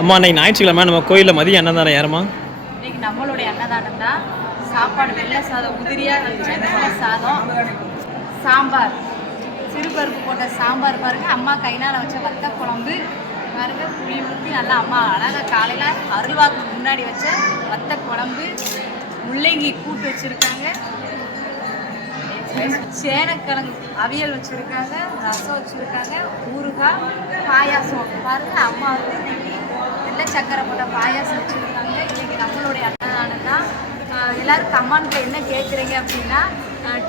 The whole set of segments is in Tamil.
அம்மா இன்னைக்கு ஞாயிற்றுக்கிழமை நம்ம கோயிலில் மதியம் அன்னதானம் யாரும்மா? இன்னைக்கு நம்மளுடைய அன்னதானம் தான். சாப்பாடு வெள்ளை சாதம், உதிரியாக வச்ச வெள்ளை சாதம், சாம்பார், சிறுபருப்பு போட்ட சாம்பார் பாருங்கள். அம்மா கைனால் வச்ச வத்த குழம்பு பாருங்கள், புளி ஊற்றி நல்லா அம்மா அழகாக காலையில் அருள்வாக்கு முன்னாடி வச்ச வத்த குழம்பு, முள்ளங்கி கூட்டு வச்சுருக்காங்க, சேனக்கிழங்கு அவியல் வச்சுருக்காங்க, ரசம் வச்சுருக்காங்க, ஊறுகாய், பாயாசம் பாருங்கள். அம்மா வந்து இன்னைக்கு வெள்ளை சக்கரை போட்ட பாயாசம் வச்சுருக்காங்க. இன்றைக்கி நம்மளுடைய அன்னதானம் தான். எல்லோரும் கமெண்ட்டில் என்ன கேட்குறீங்க அப்படின்னா,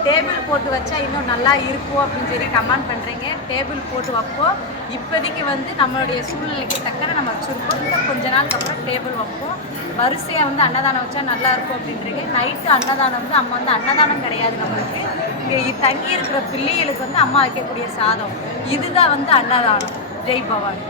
டேபிள் போட்டு வச்சா இன்னும் நல்லா இருக்கும் அப்படின்னு சொல்லி கமெண்ட் பண்ணுறீங்க. டேபிள் போட்டு வைப்போம். இப்போதைக்கு வந்து நம்மளுடைய சூழ்நிலைக்கு தக்கன நம்ம வச்சுருப்போம். இன்னும் கொஞ்ச நாளுக்கு அப்புறம் டேபிள் வைப்போம். வரிசையாக வந்து அன்னதானம் வச்சா நல்லாயிருக்கும் அப்படின்றீங்க. நைட்டு அன்னதானம் வந்து அம்மா வந்து அன்னதானம் கிடையாது நம்மளுக்கு. இங்கே தங்கி இருக்கிற பிள்ளைகளுக்கு வந்து அம்மா வைக்கக்கூடிய சாதம் இதுதான் வந்து அன்னதானம். ஜெய் பவானி.